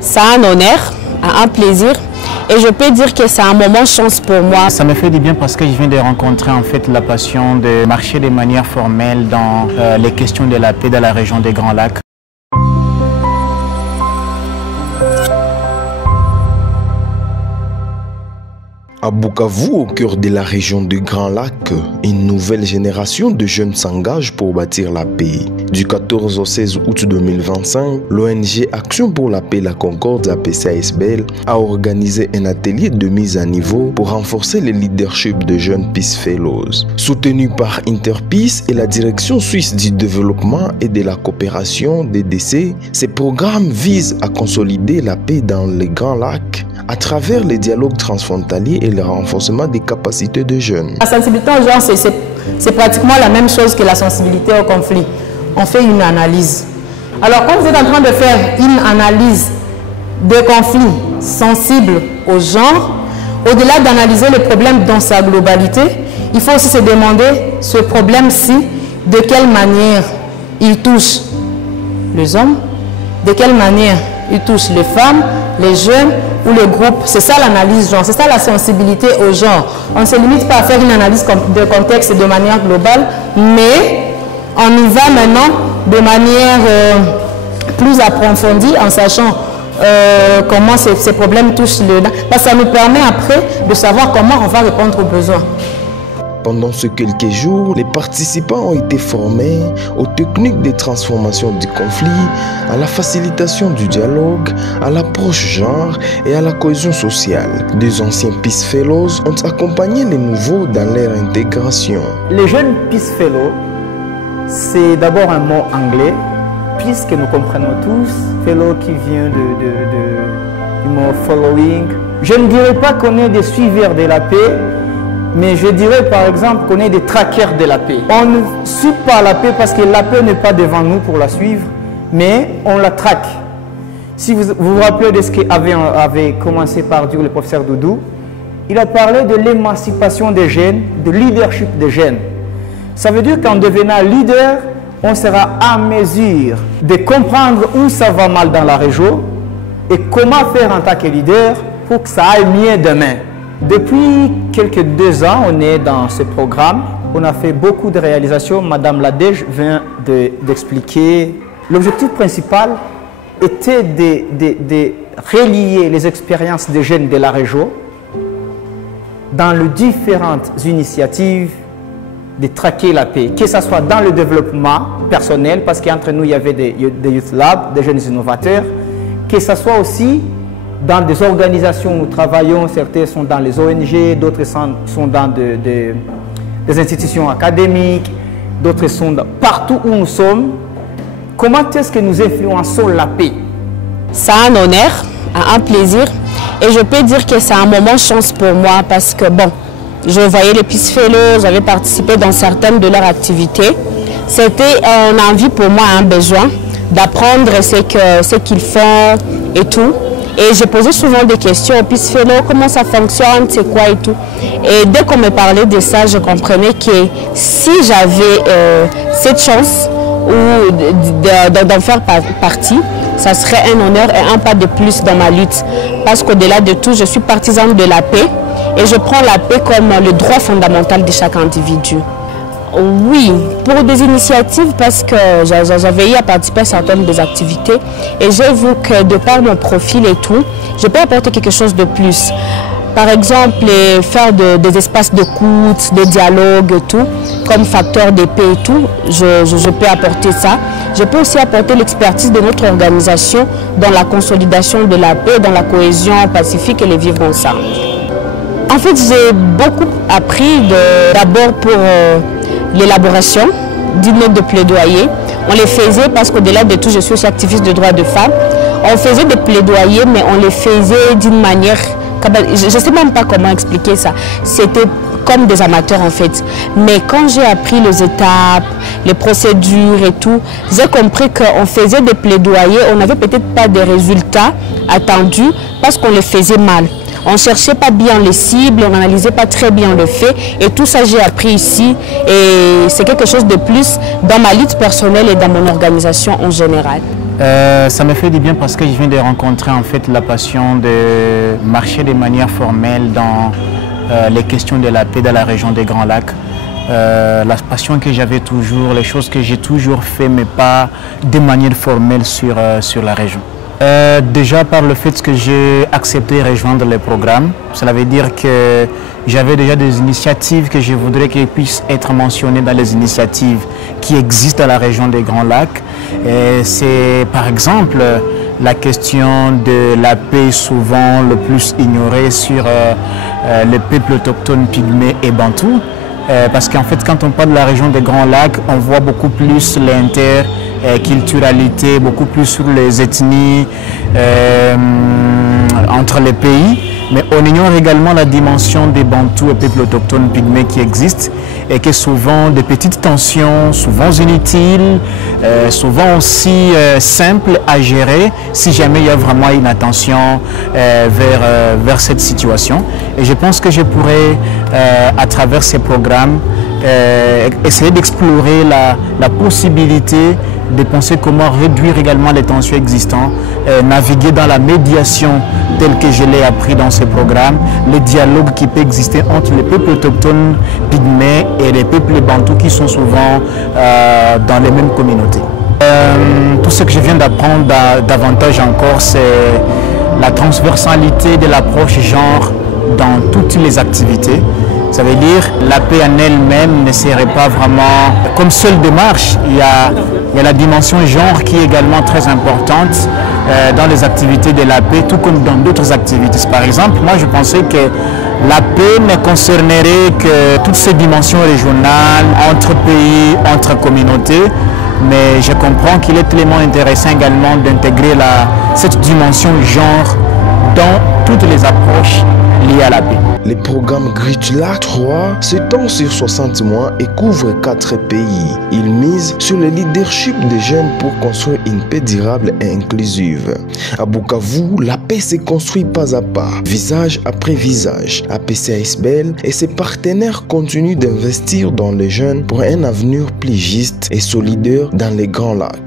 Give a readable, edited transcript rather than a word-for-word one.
C'est un honneur, un plaisir. Et je peux dire que c'est un moment de chance pour moi. Ça me fait du bien parce que je viens de rencontrer en fait la passion de marcher de manière formelle dans les questions de la paix dans la région des Grands Lacs. À Bukavu, au cœur de la région du Grand Lac, une nouvelle génération de jeunes s'engage pour bâtir la paix. Du 14 au 16 août 2025, l'ONG Action pour la paix et la Concorde, la PCASBL, a organisé un atelier de mise à niveau pour renforcer le leadership de jeunes Peace Fellows. Soutenu par Interpeace et la direction suisse du développement et de la coopération DDC, ces programmes visent à consolider la paix dans les Grands Lacs à travers les dialogues transfrontaliers et le renforcement des capacités des jeunes. La sensibilité au genre, c'est pratiquement la même chose que la sensibilité au conflit. On fait une analyse. Alors, quand vous êtes en train de faire une analyse de conflit sensible au genre, au-delà d'analyser le problème dans sa globalité, il faut aussi se demander ce problème-ci, de quelle manière il touche les hommes, de quelle manière il touche les femmes, les jeunes ou les groupes. C'est ça l'analyse genre, c'est ça la sensibilité au genre. On ne se limite pas à faire une analyse de contexte de manière globale, mais on y va maintenant de manière plus approfondie en sachant comment ces problèmes touchent le... Parce que ça nous permet après de savoir comment on va répondre aux besoins. Pendant ces quelques jours, les participants ont été formés aux techniques de transformation du conflit, à la facilitation du dialogue, à l'approche genre et à la cohésion sociale. Des anciens Peace Fellows ont accompagné les nouveaux dans leur intégration. Les jeunes Peace Fellows, c'est d'abord un mot anglais, peace que nous comprenons tous, fellow qui vient du mot following. Je ne dirais pas qu'on est des suiveurs de la paix, mais je dirais par exemple qu'on est des traqueurs de la paix. On ne suit pas la paix parce que la paix n'est pas devant nous pour la suivre, mais on la traque. Si vous vous rappelez de ce qu'avait commencé par dire le professeur Doudou, il a parlé de l'émancipation des jeunes, de leadership des jeunes. Ça veut dire qu'en devenant leader, on sera à mesure de comprendre où ça va mal dans la région et comment faire en tant que leader pour que ça aille mieux demain. Depuis quelques 2 ans, on est dans ce programme. On a fait beaucoup de réalisations. Madame Ladej vient d'expliquer. L'objectif principal était de relier les expériences des jeunes de la région dans les différentes initiatives de traquer la paix, que ce soit dans le développement personnel, parce qu'entre nous, il y avait des Youth Labs, des jeunes innovateurs, que ce soit aussi dans des organisations où nous travaillons, certains sont dans les ONG, d'autres sont dans des institutions académiques, d'autres sont partout où nous sommes. Comment est-ce que nous influençons la paix? C'est un honneur, un plaisir, et je peux dire que c'est un moment de chance pour moi parce que bon, je voyais les Peace Fellows, j'avais participé dans certaines de leurs activités. C'était une envie pour moi, un besoin d'apprendre ce qu'ils font et tout. Et je posais souvent des questions aux Peace Fellows, comment ça fonctionne, c'est quoi et tout. Et dès qu'on me parlait de ça, je comprenais que si j'avais cette chance d'en faire partie, ça serait un honneur et un pas de plus dans ma lutte. Parce qu'au-delà de tout, je suis partisane de la paix et je prends la paix comme le droit fondamental de chaque individu. Oui, pour des initiatives parce que j'avais eu à participer à certaines des activités et j'ai vu que de par mon profil et tout, je peux apporter quelque chose de plus. Par exemple, faire des espaces d'écoute, des dialogues et tout, comme facteur de paix et tout, je peux apporter ça. Je peux aussi apporter l'expertise de notre organisation dans la consolidation de la paix, dans la cohésion pacifique et le vivre ensemble. En fait, j'ai beaucoup appris d'abord pour l'élaboration d'une note de plaidoyer. On les faisait parce qu'au-delà de tout, je suis aussi activiste de droits de femmes. On faisait des plaidoyers, mais on les faisait d'une manière... Je ne sais même pas comment expliquer ça. C'était comme des amateurs en fait. Mais quand j'ai appris les étapes, les procédures et tout, j'ai compris qu'on faisait des plaidoyers, on n'avait peut-être pas de résultats attendus parce qu'on les faisait mal. On ne cherchait pas bien les cibles, on n'analysait pas très bien le fait. Et tout ça, j'ai appris ici. Et c'est quelque chose de plus dans ma lutte personnelle et dans mon organisation en général. Ça me fait du bien parce que je viens de rencontrer en fait la passion de marcher de manière formelle dans les questions de la paix dans la région des Grands Lacs. La passion que j'avais toujours, les choses que j'ai toujours fait, mais pas de manière formelle sur la région. Déjà par le fait que j'ai accepté de rejoindre le programme, cela veut dire que j'avais déjà des initiatives que je voudrais qu'elles puissent être mentionnées dans les initiatives qui existent dans la région des Grands Lacs. C'est par exemple la question de la paix souvent le plus ignorée sur les peuples autochtones pygmées et bantous. Parce qu'en fait, quand on parle de la région des Grands Lacs, on voit beaucoup plus l'interculturalité, beaucoup plus sur les ethnies entre les pays. Mais on ignore également la dimension des bantous et peuples autochtones pygmées qui existent et que souvent des petites tensions, souvent inutiles, souvent aussi simples à gérer si jamais il y a vraiment une attention vers cette situation. Et je pense que je pourrais, à travers ces programmes, essayer d'explorer la possibilité de penser comment réduire également les tensions existantes, naviguer dans la médiation telle que je l'ai appris dans ces programmes, le dialogue qui peut exister entre les peuples autochtones pygmées et les peuples bantous qui sont souvent dans les mêmes communautés. Tout ce que je viens d'apprendre davantage encore, c'est la transversalité de l'approche genre dans toutes les activités. Ça veut dire la paix en elle-même ne serait pas vraiment comme seule démarche. Il y a la dimension genre qui est également très importante dans les activités de la paix, tout comme dans d'autres activités. Par exemple, moi je pensais que la paix ne concernerait que toutes ces dimensions régionales, entre pays, entre communautés. Mais je comprends qu'il est tellement intéressant également d'intégrer cette dimension genre dans toutes les approches liées à la paix. Le programme GRIDLAC 3 s'étend sur 60 mois et couvre 4 pays. Il mise sur le leadership des jeunes pour construire une paix durable et inclusive. À Bukavu, la paix se construit pas à pas, visage après visage. APCASBL et ses partenaires continuent d'investir dans les jeunes pour un avenir plus juste et solidaire dans les Grands Lacs.